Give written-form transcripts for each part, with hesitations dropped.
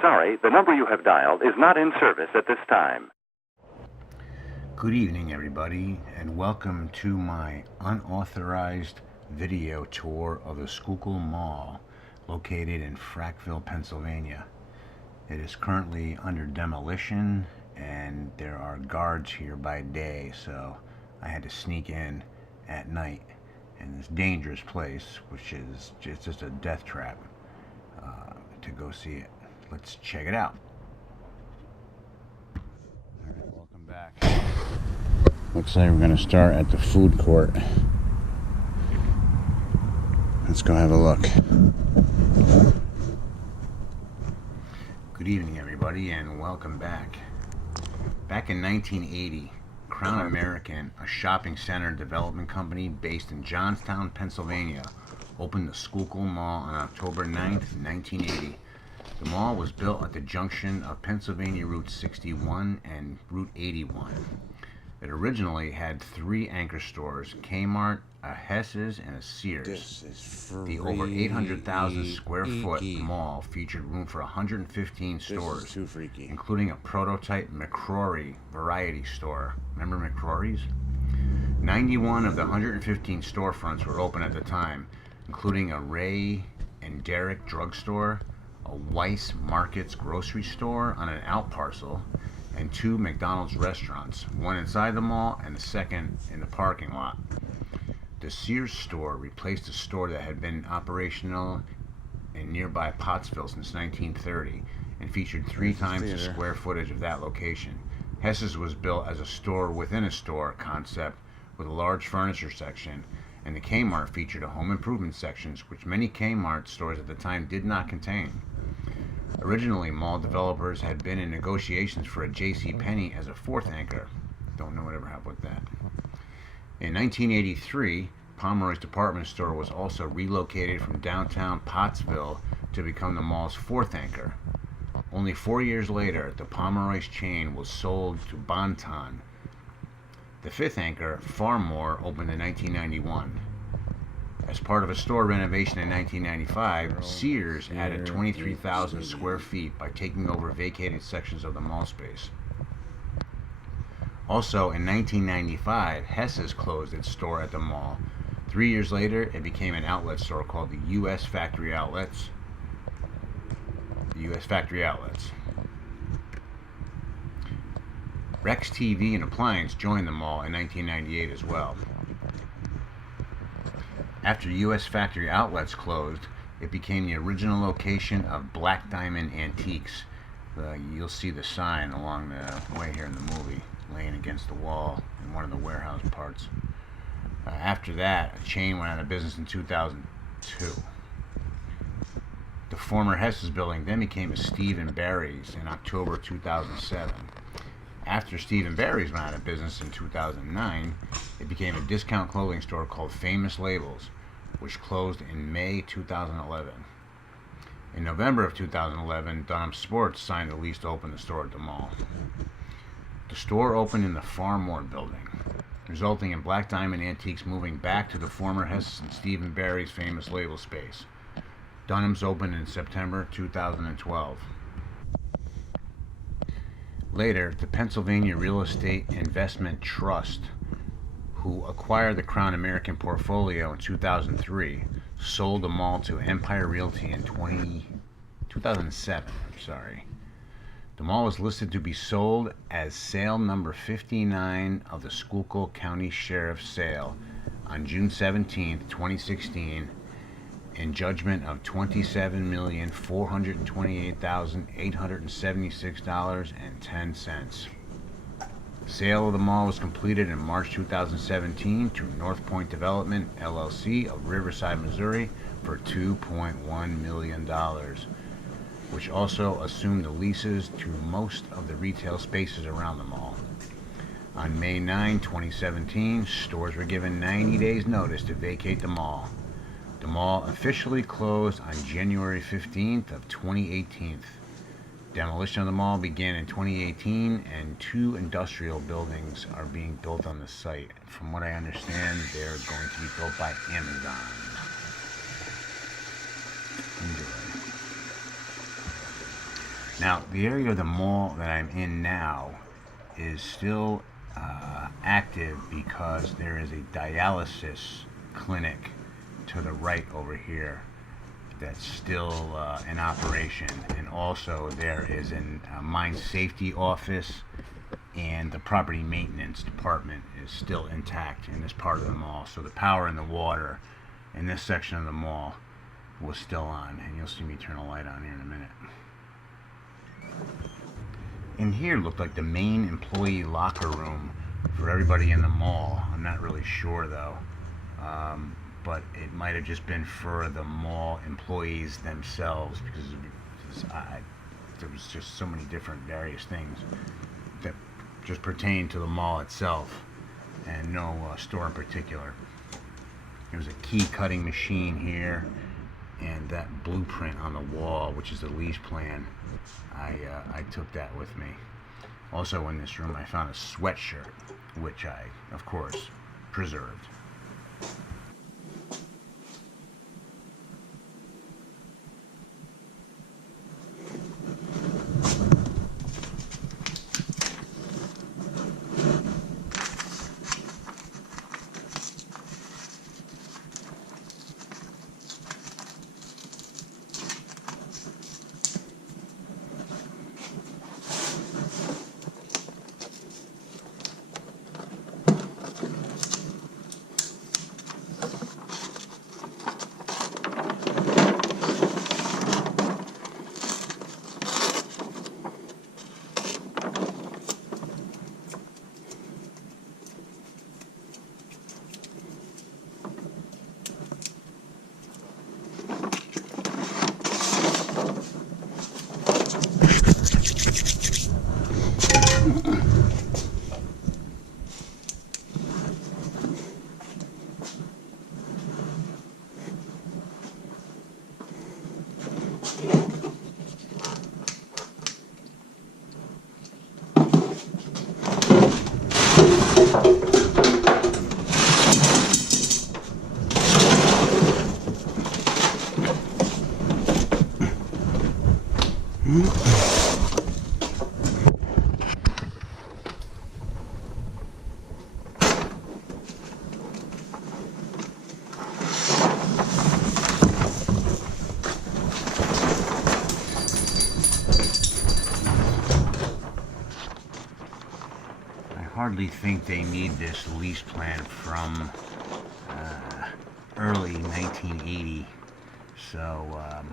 sorry, the number you have dialed is not in service at this time. Good evening, everybody, and welcome to my unauthorized video tour of the Schuylkill Mall, located in Frackville, Pennsylvania. It is currently under demolition, and there are guards here by day, so I had to sneak in at night in this dangerous place, which is just a death trap, to go see it. Let's check it out. Alright, welcome back. Looks like we're going to start at the food court. Let's go have a look. Good evening, everybody, and welcome back. Back in 1980, Crown American, a shopping center development company based in Johnstown, Pennsylvania, opened the Schuylkill Mall on October 9th, 1980. The mall was built at the junction of Pennsylvania Route 61 and Route 81. It originally had 3 anchor stores: Kmart, a Hess's, and a Sears. The over 800,000 square foot mall featured room for 115 stores, including a prototype McCrory variety store. Remember McCrory's? 91 of the 115 storefronts were open at the time, including a Ray and Derrick drugstore, a Weiss Markets grocery store on an out parcel, and 2 McDonald's restaurants, one inside the mall and the second in the parking lot. The Sears store replaced a store that had been operational in nearby Pottsville since 1930 and featured 3 times the square footage of that location. Hess's was built as a store within a store concept with a large furniture section, and the Kmart featured a home improvement sections, which many Kmart stores at the time did not contain. Originally, mall developers had been in negotiations for a JCPenney as a 4th anchor. Don't know whatever happened with that. In 1983, Pomeroy's department store was also relocated from downtown Pottsville to become the mall's 4th anchor. Only 4 years later, the Pomeroy's chain was sold to Bon-Ton. The 5th anchor, Farmore, opened in 1991. As part of a store renovation in 1995, Sears added 23,000 square feet by taking over vacated sections of the mall space. Also, in 1995, Hess's closed its store at the mall. 3 years later, it became an outlet store called the U.S. Factory Outlets. Rex TV and Appliance joined the mall in 1998 as well. After U.S. Factory Outlets closed, it became the original location of Black Diamond Antiques. You'll see the sign along the way here in the movie, laying against the wall in one of the warehouse parts. After that, a chain went out of business in 2002. The former Hess's building then became a Steve & Barry's in October 2007. After Steve & Barry's went out of business in 2009, it became a discount clothing store called Famous Labels, which closed in May 2011. In November of 2011, Dunham Sports signed a lease to open the store at the mall. The store opened in the Farmore building, resulting in Black Diamond Antiques moving back to the former Hess and Steve & Barry's Famous Label space. Dunham's opened in September 2012. Later, the Pennsylvania Real Estate Investment Trust, who acquired the Crown American portfolio in 2003, sold the mall to Empire Realty in 2007. The mall was listed to be sold as sale number 59 of the Schuylkill County Sheriff's sale on June 17, 2016, in judgment of $27,428,876.10. The sale of the mall was completed in March 2017 to North Point Development, LLC of Riverside, Missouri for $2.1 million, which also assumed the leases to most of the retail spaces around the mall. On May 9, 2017, stores were given 90 days notice to vacate the mall. The mall officially closed on January 15th of 2018. Demolition of the mall began in 2018, and 2 industrial buildings are being built on the site. From what I understand, they're going to be built by Amazon. Enjoy. Now, the area of the mall that I'm in now is still active because there is a dialysis clinic to the right over here that's still in operation, and also there is a mine safety office, and the property maintenance department is still intact in this part of the mall. So the power and the water in this section of the mall was still on, and you'll see me turn a light on here in a minute. In here looked like the main employee locker room for everybody in the mall. I'm not really sure though, but it might have just been for the mall employees themselves, because there was just so many different various things that just pertain to the mall itself, and no store in particular. There's a key cutting machine here, and that blueprint on the wall, which is the lease plan, I took that with me. Also in this room I found a sweatshirt, which I, of course, preserved. Hardly think they need this lease plan from early 1980. So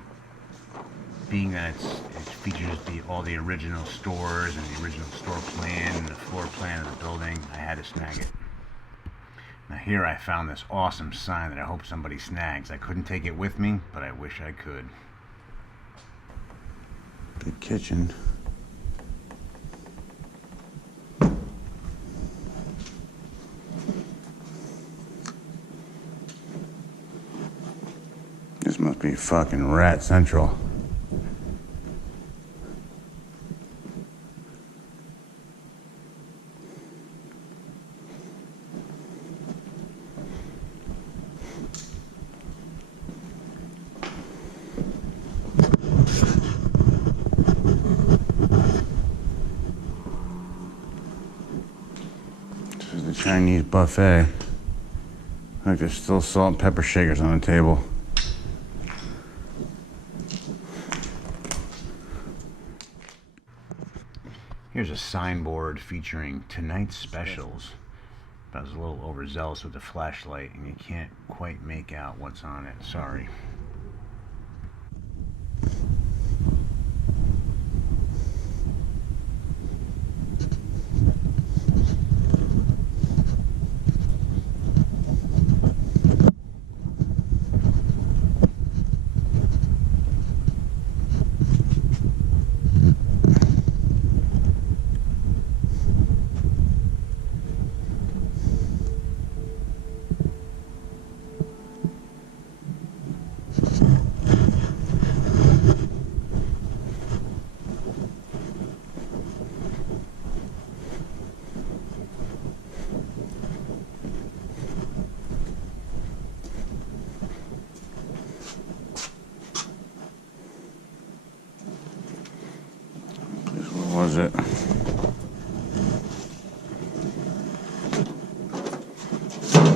being that it features all the original stores and the original store plan and the floor plan of the building, I had to snag it. Now here I found this awesome sign that I hope somebody snags. I couldn't take it with me, but I wish I could. Good kitchen. This must be fucking Rat Central. This is the Chinese buffet. Look, there's still salt and pepper shakers on the table. Here's a signboard featuring tonight's specials. I was a little overzealous with the flashlight and you can't quite make out what's on it. Sorry. is it?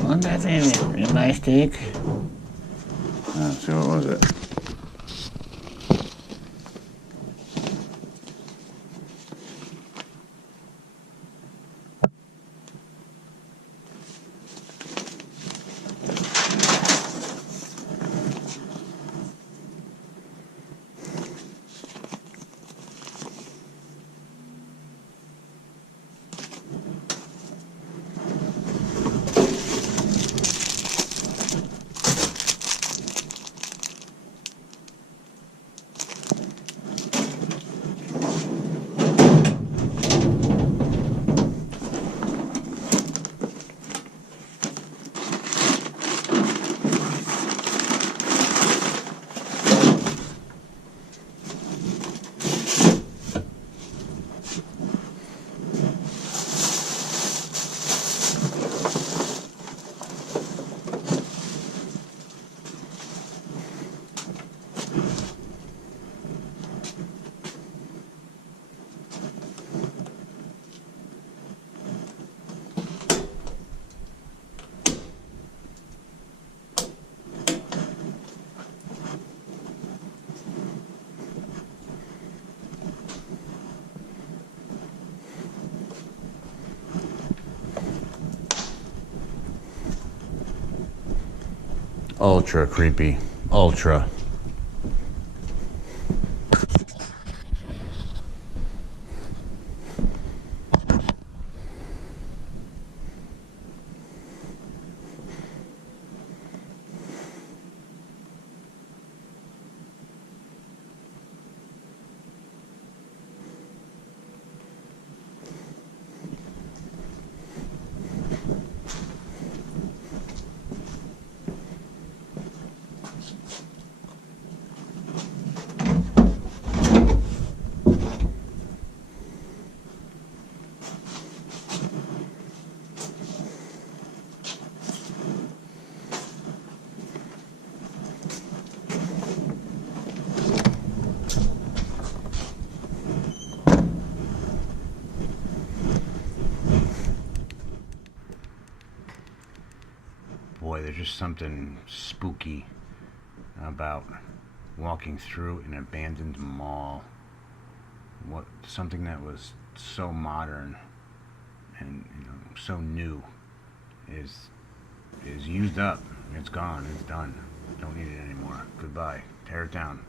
Wasn't that thing a nice steak? Let's see, what was it? Ultra creepy. Ultra. Boy, there's just something spooky about walking through an abandoned mall. Something that was so modern and so new is used up. It's gone. It's done. Don't need it anymore. Goodbye. Tear it down.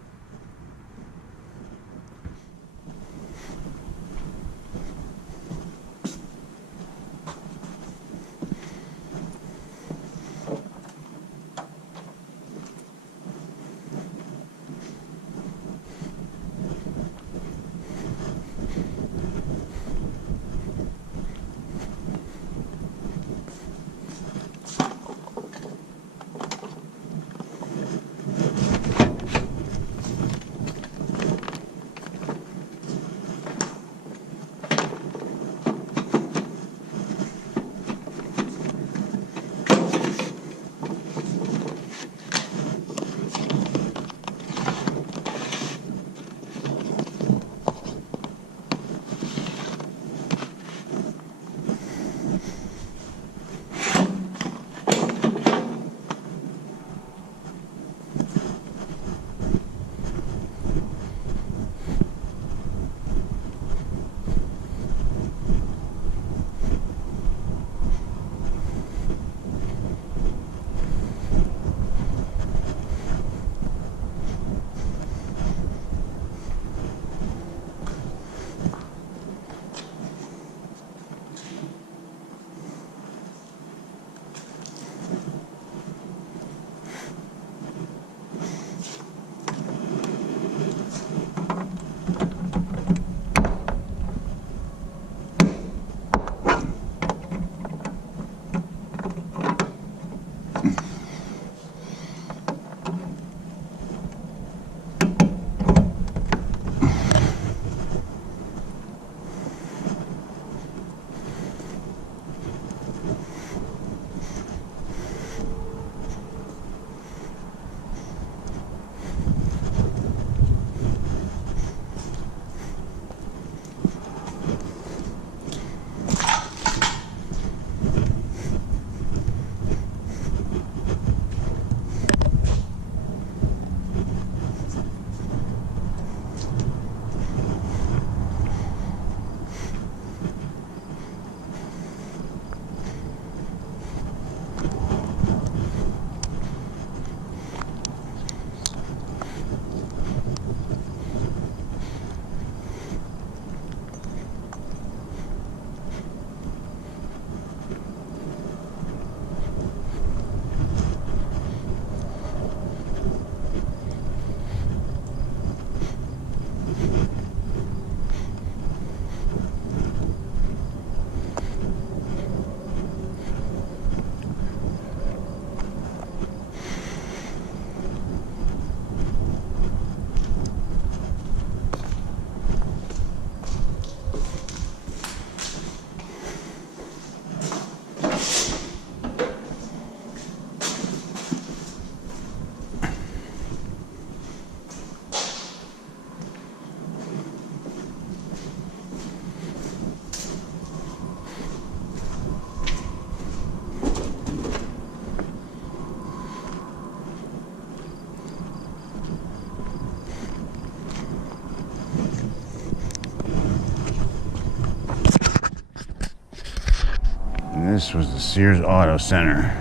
This was the Sears Auto Center.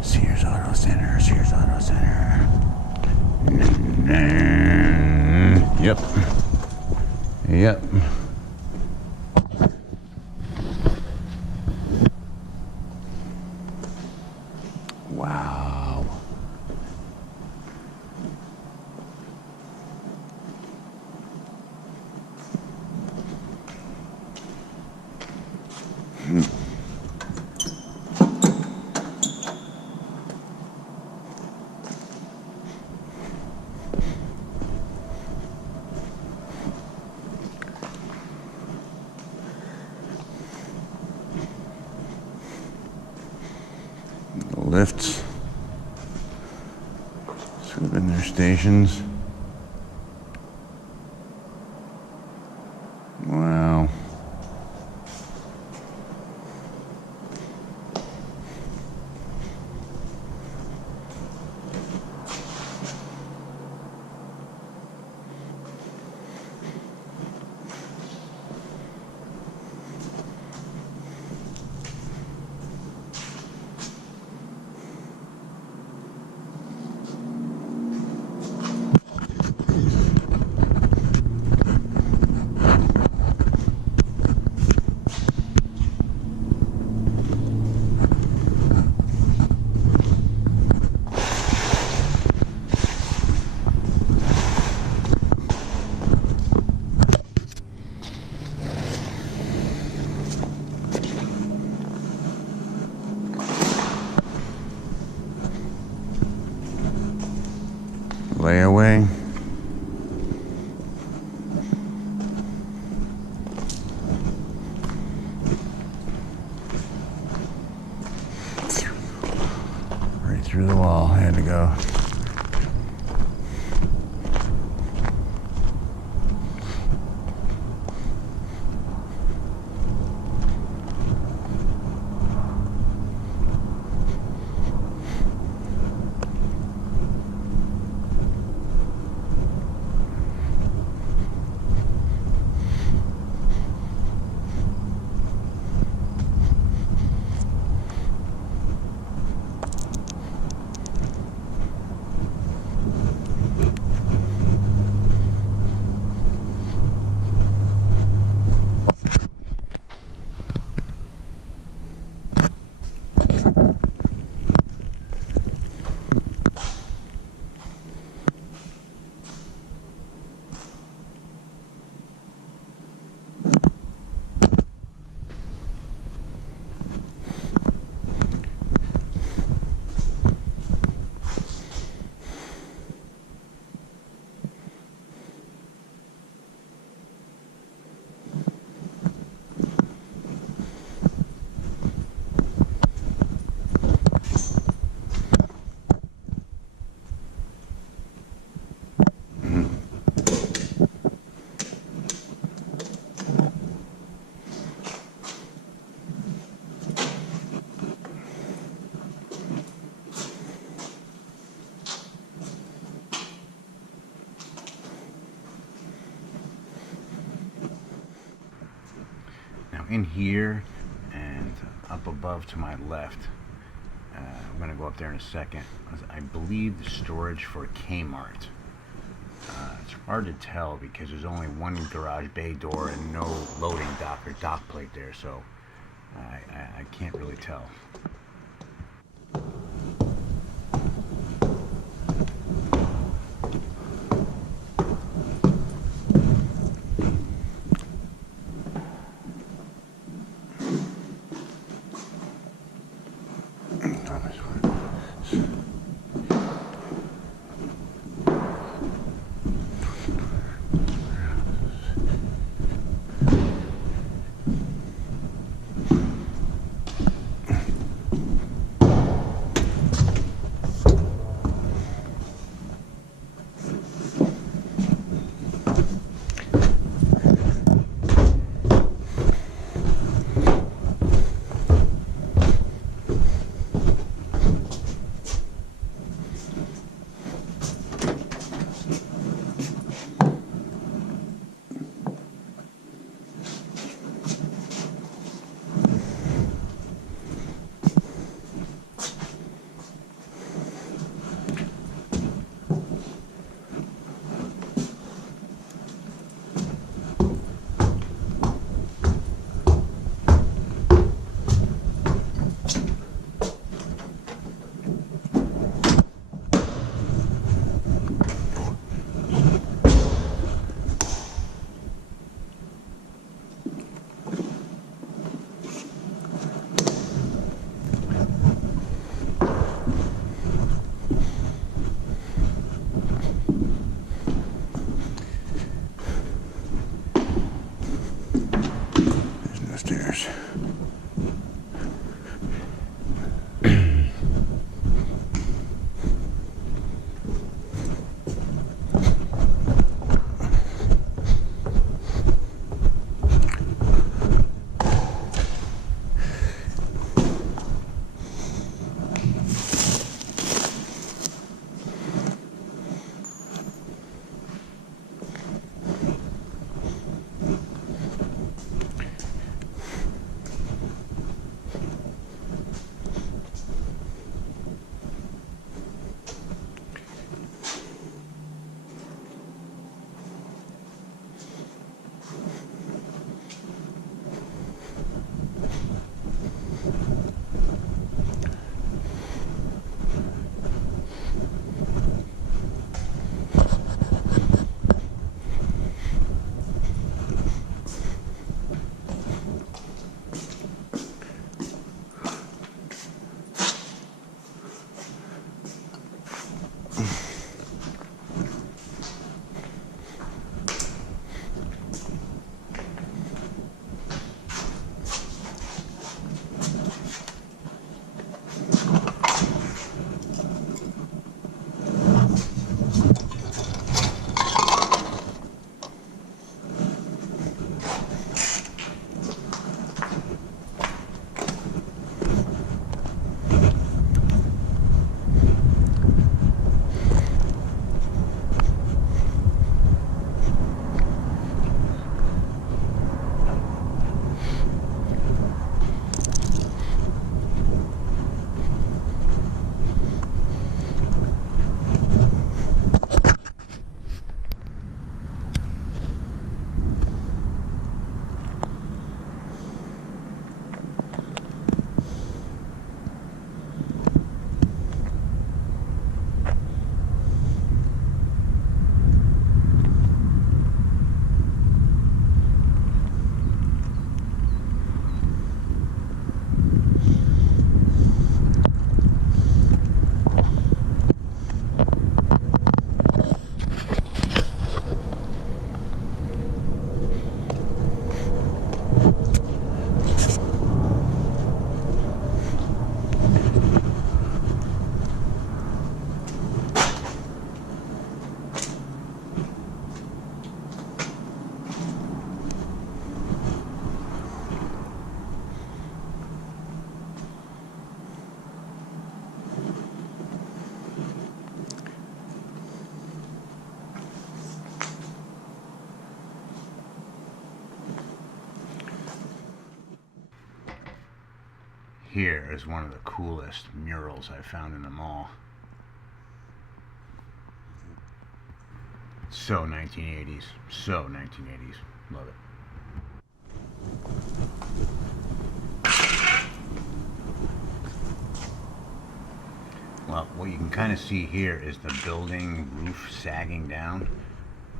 Sears Auto Center, Sears Auto Center. Yep. Yep. Wow. Lifts. Should have been their stations. Wow. Layaway. Right through the wall, had to go. In here and up above to my left, I'm going to go up there in a second. I believe the storage for Kmart. It's hard to tell because there's only one garage bay door and no loading dock or dock plate there, so I can't really tell. here is one of the coolest murals I found in the mall. So 1980s. So 1980s. Love it. Well, what you can kind of see here is the building roof sagging down.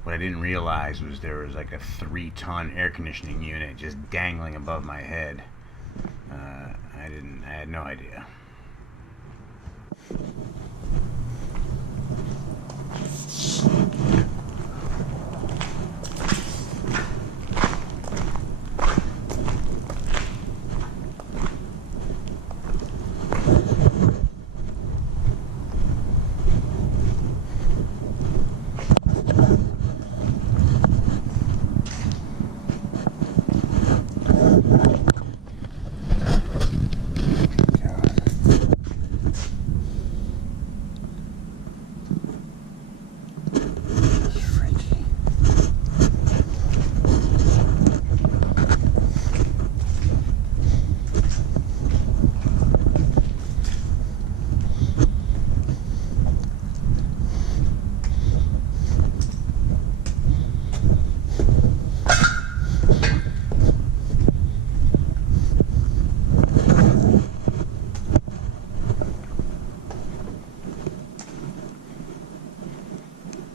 What I didn't realize was there was like a 3-ton air conditioning unit just dangling above my head. I had no idea.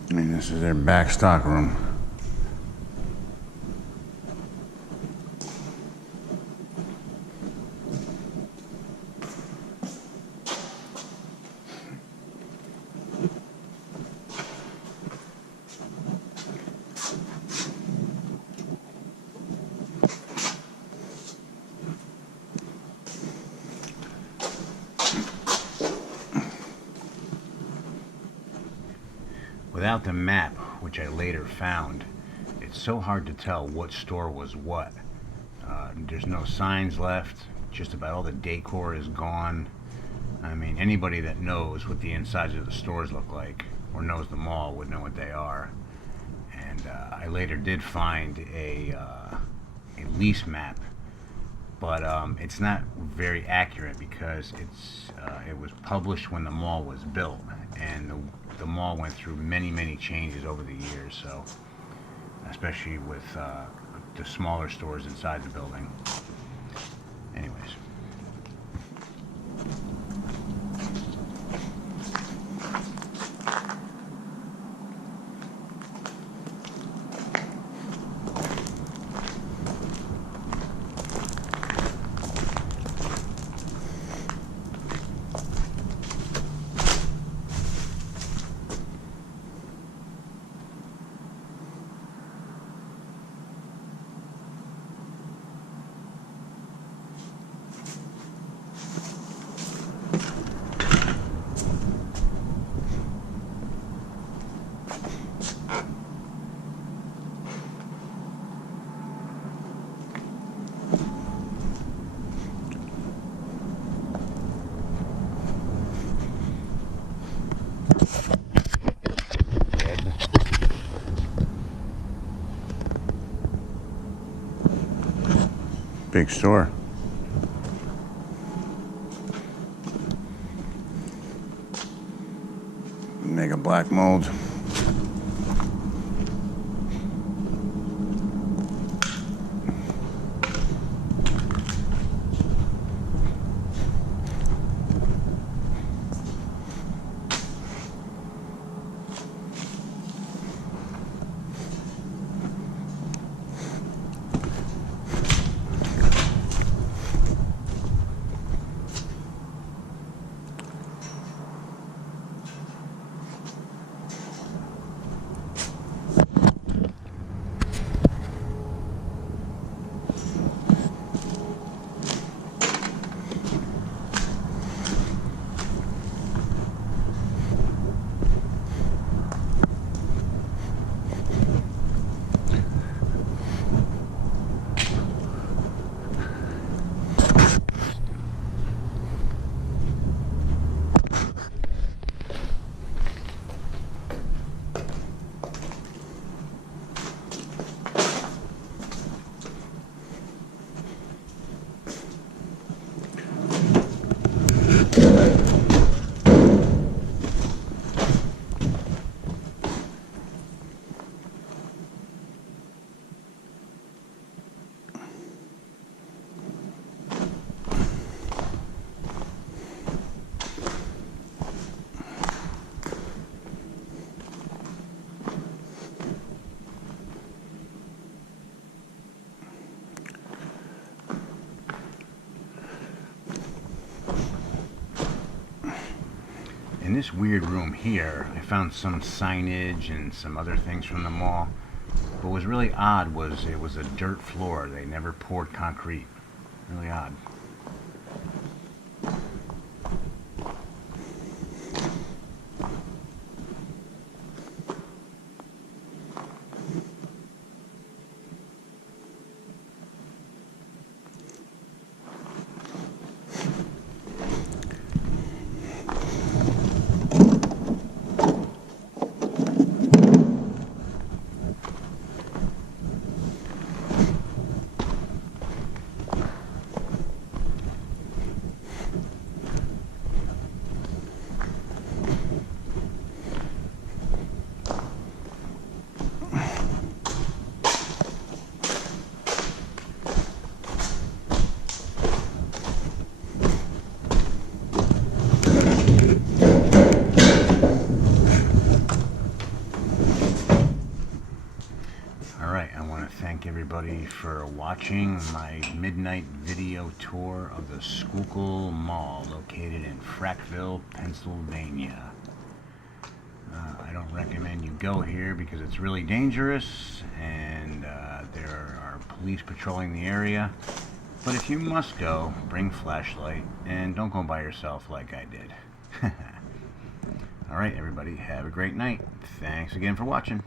This is their back stock room. Without the map, which I later found, it's so hard to tell what store was what. There's no signs left, just about all the decor is gone. I mean, anybody that knows what the insides of the stores look like, or knows the mall, would know what they are. And I later did find a lease map, but it's not very accurate because it was published when the mall was built, and the mall went through many changes over the years, so especially with the smaller stores inside the building. Anyways. Big store. Mega black mold. In this weird room here, I found some signage and some other things from the mall. What was really odd was it was a dirt floor. They never poured concrete. Really odd. Thank everybody for watching my midnight video tour of the Schuylkill Mall located in Frackville, Pennsylvania. I don't recommend you go here because it's really dangerous and there are police patrolling the area. But if you must go, bring flashlight and don't go by yourself like I did. Alright everybody, have a great night. Thanks again for watching.